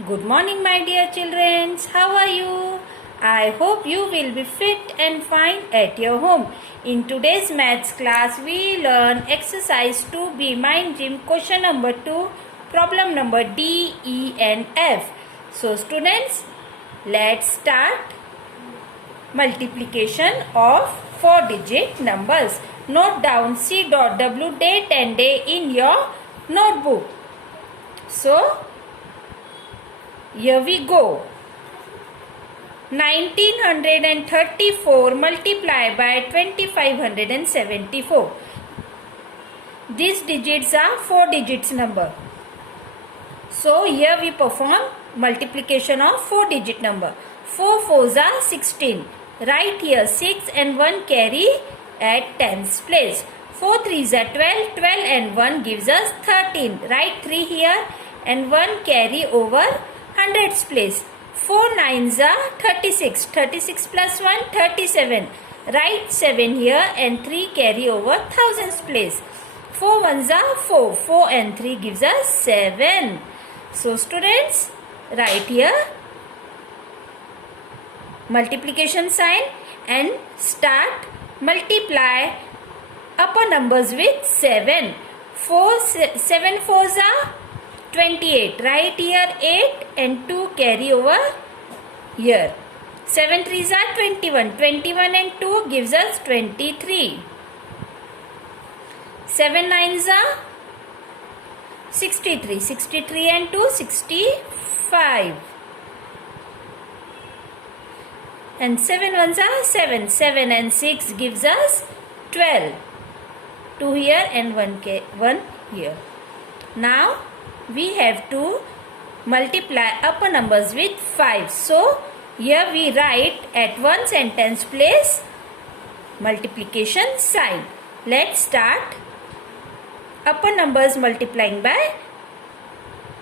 Good morning, my dear children. How are you? I hope you will be fit and fine at your home. In today's maths class, we learn exercise 2B mind gym question number 2, problem number D, E and F. So students, let's start multiplication of 4-digit numbers. Note down C.W date and day in your notebook. So, here we go. 1934 multiplied by 2574. These digits are 4 digits number. So here we perform multiplication of 4 digit number. 4 fours are 16. Write here 6 and 1 carry at tens place. 4 threes are 12. 12 and 1 gives us 13. Write 3 here and 1 carry over hundreds place. 4 nines are 36. 36 plus 1 37. Write 7 here and 3 carry over thousands place. 4 ones are 4. 4 and 3 gives us 7. So students, write here multiplication sign and start multiply upper numbers with 7. 7 fours are 28. Write here 8 and 2 carry over here. 7 threes are 21. 21 and 2 gives us 23. 7 nines are 63. 63 and 2 65. And 7 ones are 7. 7 and 6 gives us 12. 2 here and 1 here. Now we have to multiply upper numbers with 5. So here we write at one sentence place multiplication sign. Let's start upper numbers multiplying by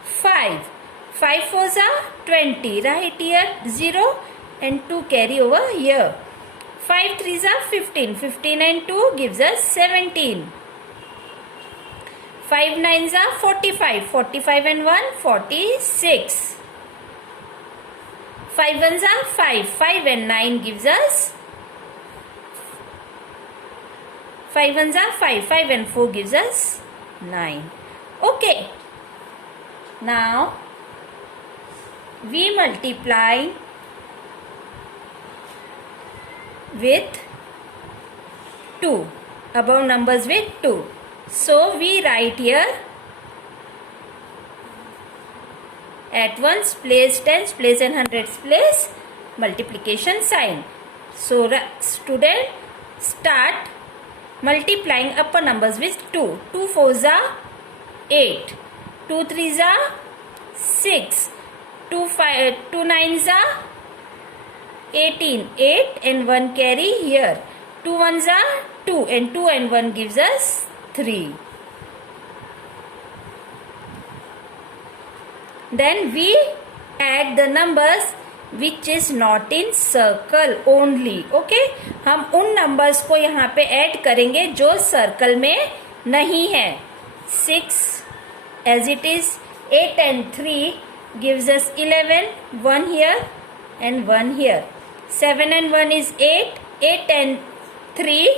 5. 5 fours are 20. Write here 0 and 2 carry over here. 5 threes are 15. 15 and 2 gives us 17. 5 nines are 45. 45 and 1 46. 5 ones are 5. 5 and 9 gives us 5 ones are 5. 5 and 4 gives us 9. Okay. Now we multiply with 2. Above numbers with 2. So we write here at ones place, tens place and hundreds place multiplication sign. So student, start multiplying upper numbers with 2. 2 fours are 8. 2 threes are 6. 2 nines are 18. 8 and 1 carry here. 2 ones are 2 and 2 and 1 gives us 3. Then we add the numbers which is not in circle only. Okay, हम उन numbers को यहाँ पे add करेंगे जो circle में नहीं है. 6 as it is. 8 and 3 gives us 11. 1 here and 1 here. 7 and 1 is 8. 8 and 3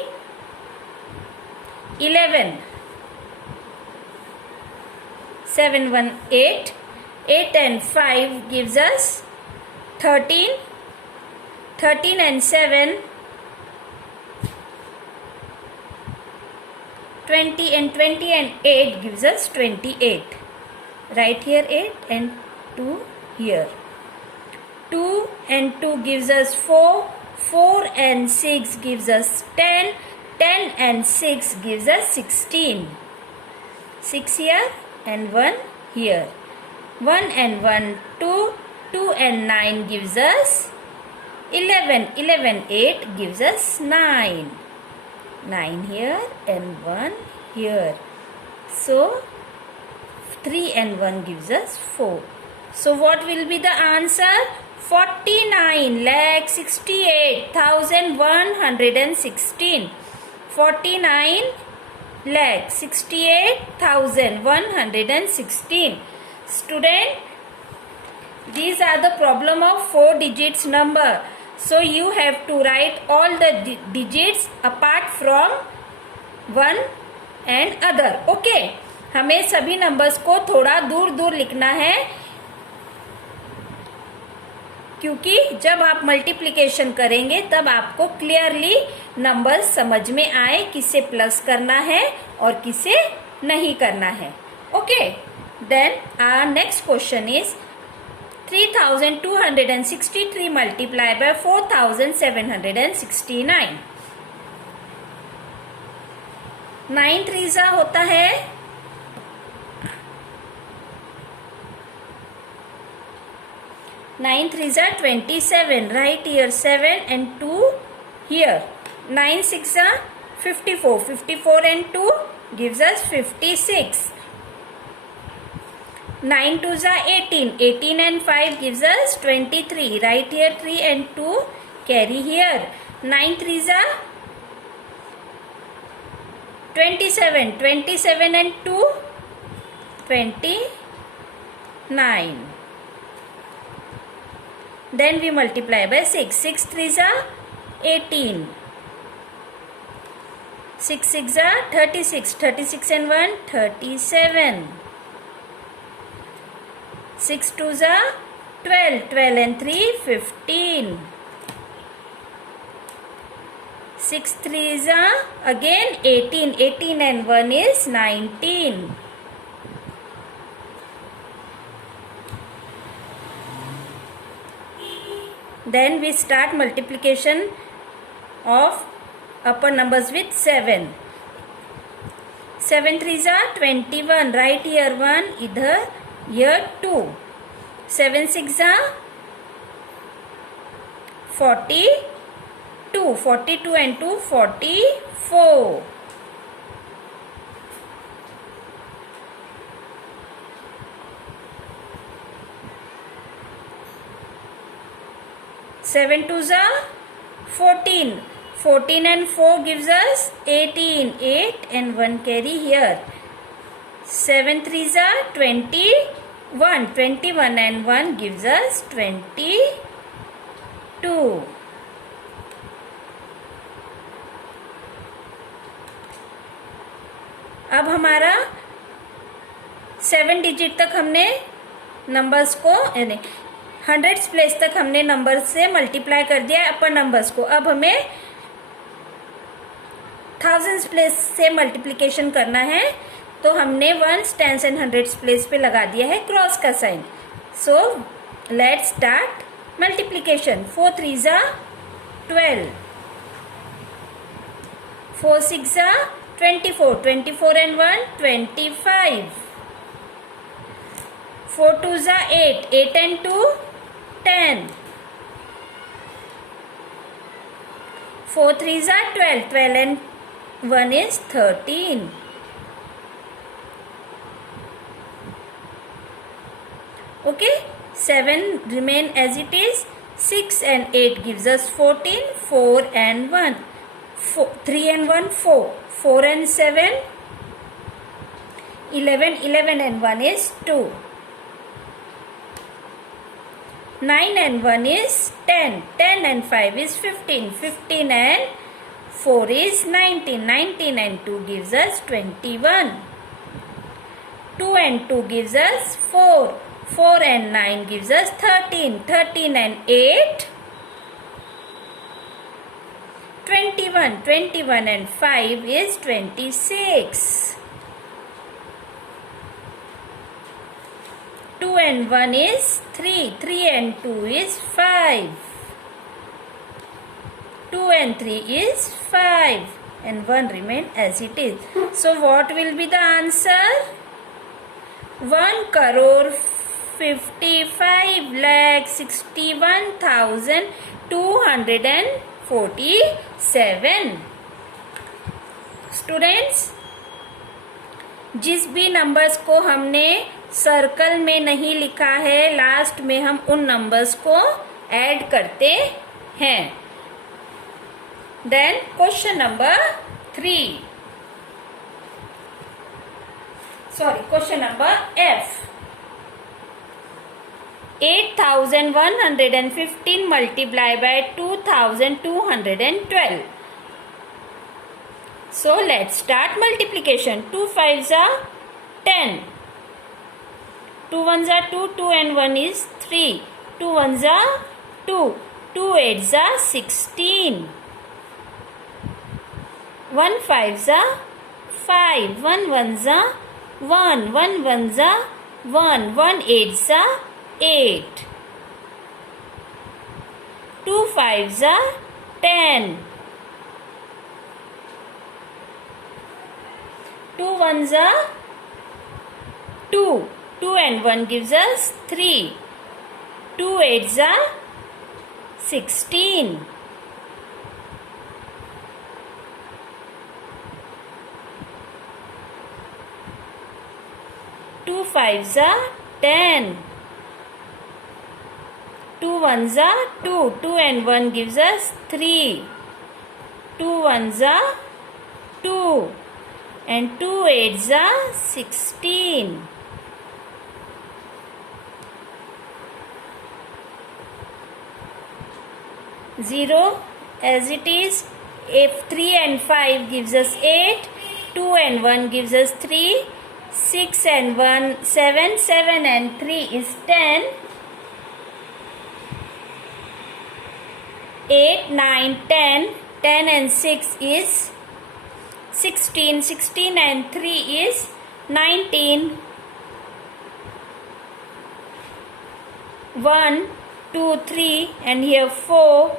11. 7 1 8. 8 and 5 gives us 13. 13 and 7 20 and 20 and 8 gives us 28. Write here 8 and 2 here. 2 and 2 gives us 4. 4 and 6 gives us 10. 10 and 6 gives us 16. 6 here and 1 here. 1 and 1 2. 2 and 9 gives us 11. 11 8 gives us 9. 9 here and 1 here. So 3 and 1 gives us 4. So what will be the answer? 49,68,116. 49,68,116. Student, These are the problem of 4 digits number. So you have to write all the digits apart from one and other. Okay. हमें सभी numbers को थोड़ा दूर दूर लिखना है, क्योंकि जब आप मल्टीप्लिकेशन करेंगे तब आपको क्लियरली नंबर्स समझ में आए किसे प्लस करना है और किसे नहीं करना है. Okay. Then our next question is 3263 multiplied by 4769. 9 3 होता है 9 3 27. Right here 7 and 2 here. 9 6 54. 54 and 2 gives us 56. 9 2 18. 18 and 5 gives us 23. Right here 3 and 2 carry here. 9 3 27. 27 and 2 29. Then we multiply by 6. 6 3 18. 6 6 36. 36 and 1 37. 6 2 12. 12 and 3 15. 6 3 again 18. 18 and 1 is 19. Then we start multiplication of upper numbers with 7. 7 3 21. Right here 1, idhar here 2. 7 6 42. 42 and 2 44. 7 2 14. 14 and 4 gives us 18. 8 and 1 carry here. 7 3 21. 21 and 1 gives us 22. अब हमारा 7 digit तक हमने numbers को यानी hundreds place तक हमने number से multiply कर दिया अपर नंबर्स को. अब हमें थाउजेंड्स प्लेस से मल्टीप्लिकेशन करना है, तो हमने ones tens and hundreds place पे लगा दिया है क्रॉस का sign. So let's start multiplication. 4 3 12. 4 6 24. 24 and 1 25. 4 2 8. 8 and 2 10. 4 3 12. 12 and 1 is 13. Okay, 7 remain as it is. 6 and 8 gives us 14. 4 and 1 3 and 1 4. 4 and 7 11. 11 and 1 is 2. 9 and 1 is 10. 10 and 5 is 15. 15 and 4 is 19. 19 and 2 gives us 21. 2 and 2 gives us 4. 4 and 9 gives us 13. 13 and 8 21. 21 and 5 is 26. 2 and 1 is 3. 3 and 2 is 5. 2 and 3 is 5. And 1 remain as it is. So what will be the answer? 1,55,61,247. Students, जिस भी numbers को हमने circle में नहीं लिखा है, last में हम उन नंबर्स को ऐड करते हैं. Then question number 3. Question number F. 8115 multiplied by 2212. So let's start multiplication. 2 5s are 10. 2 1s are 2. 2 and 1 is 3. 2 1s are 2. 2 8s are 16. 1 5s are 5. 1 1s are 1. 1 1s are 1. 1 8s are 8. 2 5s are 10. 2 1s are 2. 2 and 1 gives us 3. 2 8s are 16. 2 5s are 10. 2 1s are 2. 2 and 1 gives us 3. 2 1s are 2. And 2 8s are 16. Zero as it is. If 3 and 5 gives us 8. 2 and 1 gives us 3. 6 and 1 7. 7 and 3 is 10. 8 9 10. 10 and 6 is 16. 16 and 3 is 19. 1 2 3 and here 4.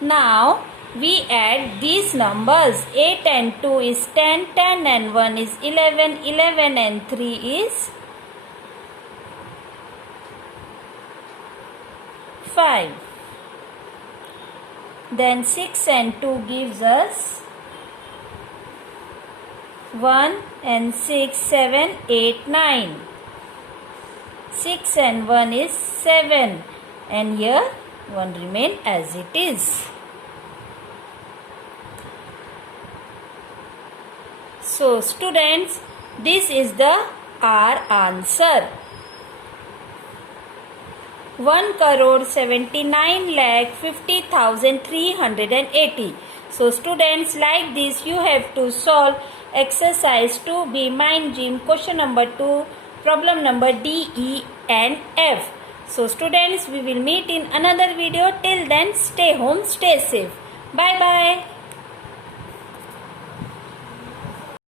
Now we add these numbers. 8 and 2 is 10. 10 and 1 is 11. 11 and 3 is 5. Then 6 and 2 gives us 1 and 6, 7, 8, 9. 6 and 1 is 7. And here 1 remain as it is. So students, this is our answer. 1,79,50,380. So students, like this you have to solve exercise 2B mind gym question number 2, problem number D, E and F. So students, we will meet in another video. Till then, stay home, stay safe. Bye bye.